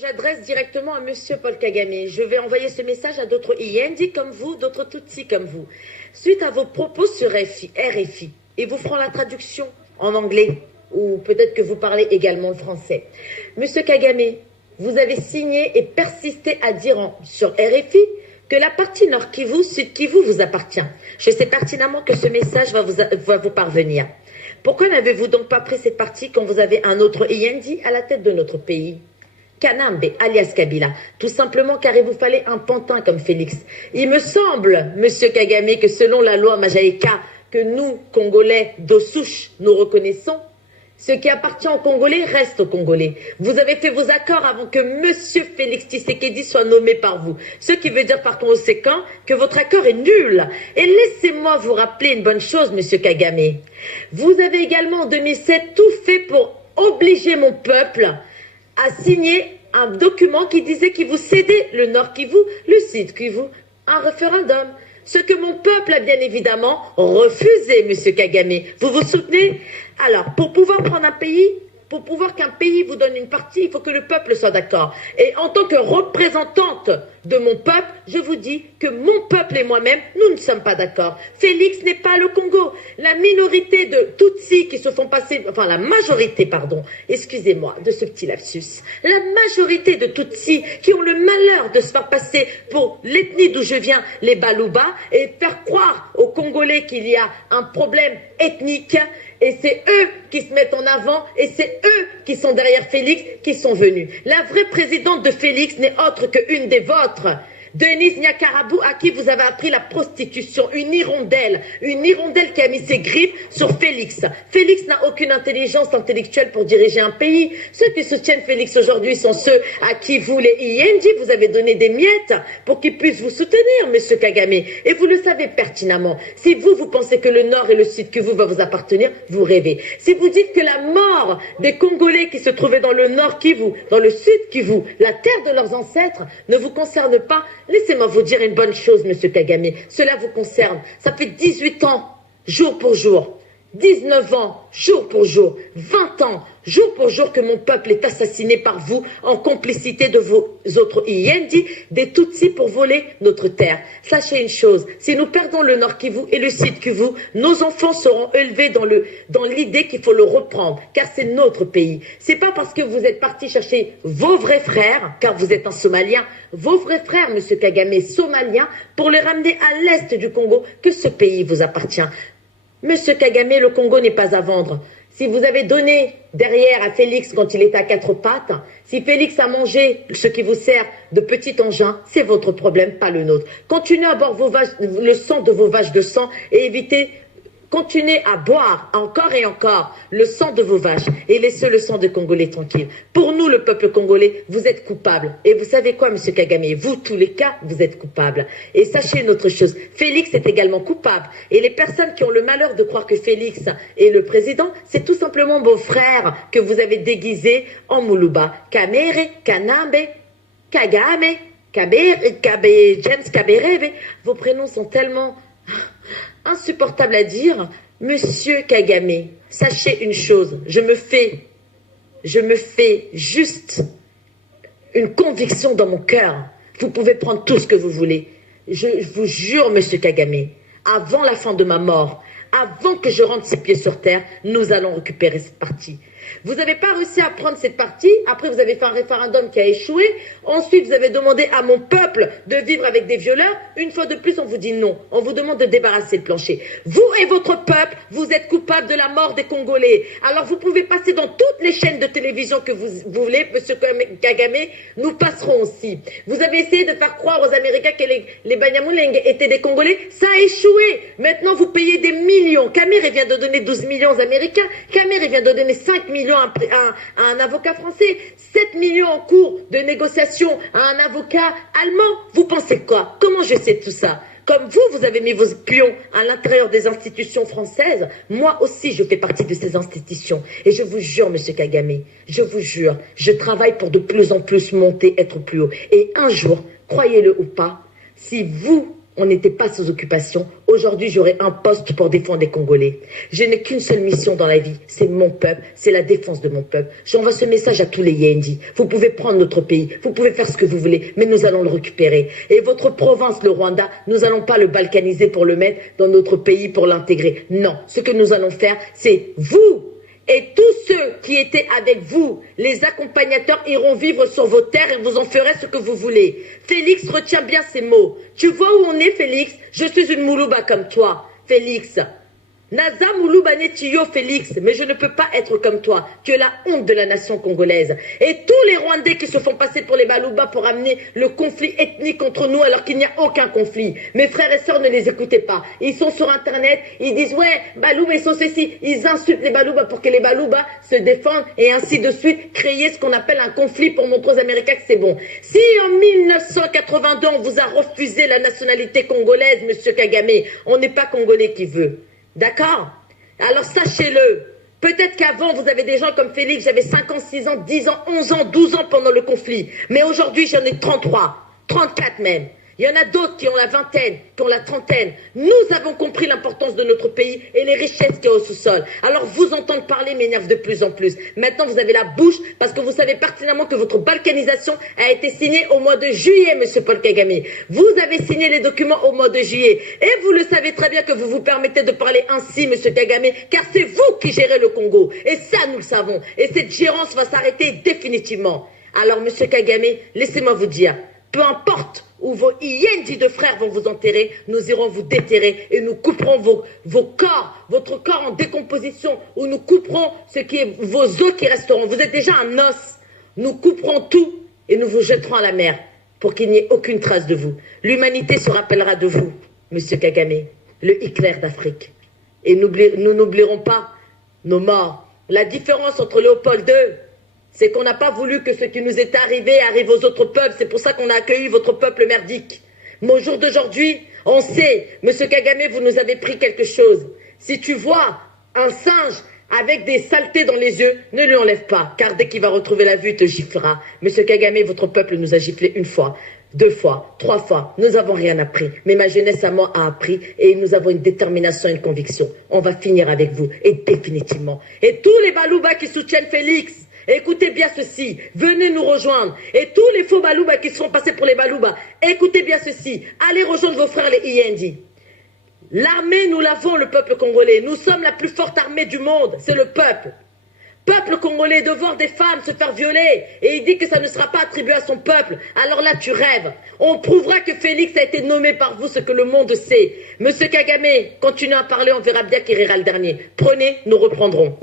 J'adresse directement à Monsieur Paul Kagame. Je vais envoyer ce message à d'autres Iendi comme vous, d'autres Tutsi comme vous. Suite à vos propos sur RFI, et vous ferons la traduction en anglais, ou peut-être que vous parlez également le français. Monsieur Kagame, vous avez signé et persisté à dire sur RFI que la partie Nord Kivu, Sud Kivu vous appartient. Je sais pertinemment que ce message va vous parvenir. Pourquoi n'avez-vous donc pas pris cette partie quand vous avez un autre Iendi à la tête de notre pays? Kanambe, alias Kabila, tout simplement car il vous fallait un pantin comme Félix. Il me semble, Monsieur Kagame, que selon la loi Majaïka, que nous, Congolais d'eau souche, nous reconnaissons, ce qui appartient aux Congolais reste aux Congolais. Vous avez fait vos accords avant que Monsieur Félix Tshisekedi soit nommé par vous. Ce qui veut dire par conséquent que votre accord est nul. Et laissez-moi vous rappeler une bonne chose, Monsieur Kagame. Vous avez également en 2007 tout fait pour obliger mon peuple à signer un document qui disait qu'il vous cédait le Nord Kivu, le Sud Kivu, un référendum. Ce que mon peuple a bien évidemment refusé, Monsieur Kagame. Vous vous souvenez? Alors, pour pouvoir prendre un pays, pour pouvoir qu'un pays vous donne une partie, il faut que le peuple soit d'accord. Et en tant que représentante de mon peuple, je vous dis que mon peuple et moi-même, nous ne sommes pas d'accord. Félix n'est pas le Congo. La minorité de Tutsis qui se font passer, enfin la majorité, pardon, excusez-moi de ce petit lapsus, la majorité de Tutsis qui ont le malheur de se faire passer pour l'ethnie d'où je viens, les Baluba, et faire croire aux Congolais qu'il y a un problème ethnique. Et c'est eux qui se mettent en avant et c'est eux qui sont derrière Félix qui sont venus. La vraie présidente de Félix n'est autre qu'une des vôtres. Denise Nyakarabou, à qui vous avez appris la prostitution, une hirondelle qui a mis ses griffes sur Félix. Félix n'a aucune intelligence intellectuelle pour diriger un pays. Ceux qui soutiennent Félix aujourd'hui sont ceux à qui vous, les Iendi, vous avez donné des miettes pour qu'ils puissent vous soutenir, Monsieur Kagame. Et vous le savez pertinemment. Si vous pensez que le Nord et le Sud que vous va vous appartenir, vous rêvez. Si vous dites que la mort des Congolais qui se trouvaient dans le Nord Kivu, dans le Sud Kivu, la terre de leurs ancêtres, ne vous concerne pas, laissez-moi vous dire une bonne chose, Monsieur Kagame. Cela vous concerne. Ça fait 18 ans, jour pour jour. 19 ans, jour pour jour. 20 ans, jour pour jour que mon peuple est assassiné par vous en complicité de vos autres Iendi, des Tutsis pour voler notre terre. Sachez une chose, si nous perdons le Nord Kivu et le Sud Kivu, nos enfants seront élevés dans l'idée qu'il faut le reprendre, car c'est notre pays. C'est pas parce que vous êtes parti chercher vos vrais frères, car vous êtes un Somalien, vos vrais frères, Monsieur Kagame, Somaliens, pour les ramener à l'est du Congo, que ce pays vous appartient. Monsieur Kagame, le Congo n'est pas à vendre. Si vous avez donné derrière à Félix quand il était à quatre pattes, si Félix a mangé ce qui vous sert de petit engin, c'est votre problème, pas le nôtre. Continuez à boire le sang de vos vaches de sang et continuez à boire encore et encore le sang de vos vaches et laissez le sang de Congolais tranquille. Pour nous, le peuple congolais, vous êtes coupables. Et vous savez quoi, Monsieur Kagame? Vous, tous les cas, vous êtes coupables. Et sachez une autre chose, Félix est également coupable. Et les personnes qui ont le malheur de croire que Félix est le président, c'est tout simplement vos frères que vous avez déguisés en Muluba. Kamere, Kanambe, Kagame, James Kabereve. Vos prénoms sont tellement insupportable à dire. Monsieur Kagame, sachez une chose, je me fais juste une conviction dans mon cœur. Vous pouvez prendre tout ce que vous voulez. Je vous jure, Monsieur Kagame, avant la fin de ma mort, avant que je rentre ses pieds sur terre, nous allons récupérer cette partie. Vous n'avez pas réussi à prendre cette partie. Après, vous avez fait un référendum qui a échoué. Ensuite, vous avez demandé à mon peuple de vivre avec des violeurs. Une fois de plus, on vous dit non. On vous demande de débarrasser le plancher. Vous et votre peuple, vous êtes coupables de la mort des Congolais. Alors, vous pouvez passer dans toutes les chaînes de télévision que vous voulez, Monsieur Kagame. Nous passerons aussi. Vous avez essayé de faire croire aux Américains que les Banyamulenge étaient des Congolais. Ça a échoué. Maintenant, vous payez des millions. Kamere vient de donner 12 millions aux Américains. Kamere vient de donner 5 millions à un avocat français, 7 millions en cours de négociation à un avocat allemand. Vous pensez quoi? Comment je sais tout ça? Comme vous avez mis vos pions à l'intérieur des institutions françaises, moi aussi je fais partie de ces institutions. Et je vous jure, Monsieur Kagame, je vous jure, je travaille pour de plus en plus monter, être plus haut. Et un jour, croyez-le ou pas, si vous on n'était pas sous occupation. Aujourd'hui, j'aurai un poste pour défendre les Congolais. Je n'ai qu'une seule mission dans la vie, c'est mon peuple, c'est la défense de mon peuple. J'envoie ce message à tous les Yendi. Vous pouvez prendre notre pays, vous pouvez faire ce que vous voulez, mais nous allons le récupérer. Et votre province, le Rwanda, nous n'allons pas le balkaniser pour le mettre dans notre pays, pour l'intégrer. Non, ce que nous allons faire, c'est vous et tous ceux qui étaient avec vous, les accompagnateurs, iront vivre sur vos terres et vous en ferez ce que vous voulez. Félix, retiens bien ces mots. Tu vois où on est, Félix? Je suis une Moulouba comme toi, Félix. Naza Moulouba Netiyo, Félix, mais je ne peux pas être comme toi. Tu es la honte de la nation congolaise. Et tous les Rwandais qui se font passer pour les Balouba pour amener le conflit ethnique entre nous alors qu'il n'y a aucun conflit. Mes frères et sœurs, ne les écoutez pas. Ils sont sur Internet, ils disent, ouais, Balouba, ils sont ceci. Ils insultent les Balouba pour que les Balouba se défendent et ainsi de suite, créer ce qu'on appelle un conflit pour montrer aux Américains que c'est bon. Si en 1982, on vous a refusé la nationalité congolaise, monsieur Kagame, on n'est pas Congolais qui veut. D'accord? Alors sachez-le. Peut-être qu'avant, vous avez des gens comme Félix, j'avais 5 ans, 6 ans, 10 ans, 11 ans, 12 ans pendant le conflit. Mais aujourd'hui, j'en ai 33, 34 même. Il y en a d'autres qui ont la vingtaine, qui ont la trentaine. Nous avons compris l'importance de notre pays et les richesses qu'il y a au sous-sol. Alors vous entendre parler m'énerve de plus en plus. Maintenant, vous avez la bouche parce que vous savez pertinemment que votre balkanisation a été signée au mois de juillet, monsieur Paul Kagame. Vous avez signé les documents au mois de juillet. Et vous le savez très bien que vous vous permettez de parler ainsi, monsieur Kagame, car c'est vous qui gérez le Congo. Et ça, nous le savons. Et cette gérance va s'arrêter définitivement. Alors, monsieur Kagame, laissez-moi vous dire, peu importe où vos Yendi de frères vont vous enterrer, nous irons vous déterrer et nous couperons vos corps, votre corps en décomposition, ou nous couperons vos os qui resteront. Vous êtes déjà un os. Nous couperons tout et nous vous jetterons à la mer pour qu'il n'y ait aucune trace de vous. L'humanité se rappellera de vous, monsieur Kagame, le Hitler d'Afrique. Et nous n'oublierons pas nos morts. La différence entre Léopold II, c'est qu'on n'a pas voulu que ce qui nous est arrivé arrive aux autres peuples. C'est pour ça qu'on a accueilli votre peuple merdique. Mais au jour d'aujourd'hui, on sait, monsieur Kagame, vous nous avez pris quelque chose. Si tu vois un singe avec des saletés dans les yeux, ne lui enlève pas, car dès qu'il va retrouver la vue, il te giflera. Monsieur Kagame, votre peuple nous a giflé 1 fois, 2 fois, 3 fois. Nous n'avons rien appris. Mais ma jeunesse à moi a appris et nous avons une détermination, une conviction. On va finir avec vous, et définitivement. Et tous les Balouba qui soutiennent Félix, écoutez bien ceci, venez nous rejoindre. Et tous les faux Balouba qui seront passés pour les Balouba, écoutez bien ceci, allez rejoindre vos frères les Yendi. L'armée, nous l'avons, le peuple congolais. Nous sommes la plus forte armée du monde, c'est le peuple. Peuple congolais, de voir des femmes se faire violer, et il dit que ça ne sera pas attribué à son peuple. Alors là, tu rêves. On prouvera que Félix a été nommé par vous, ce que le monde sait. Monsieur Kagame, continuez à parler, on verra bien qui rira le dernier. Prenez, nous reprendrons.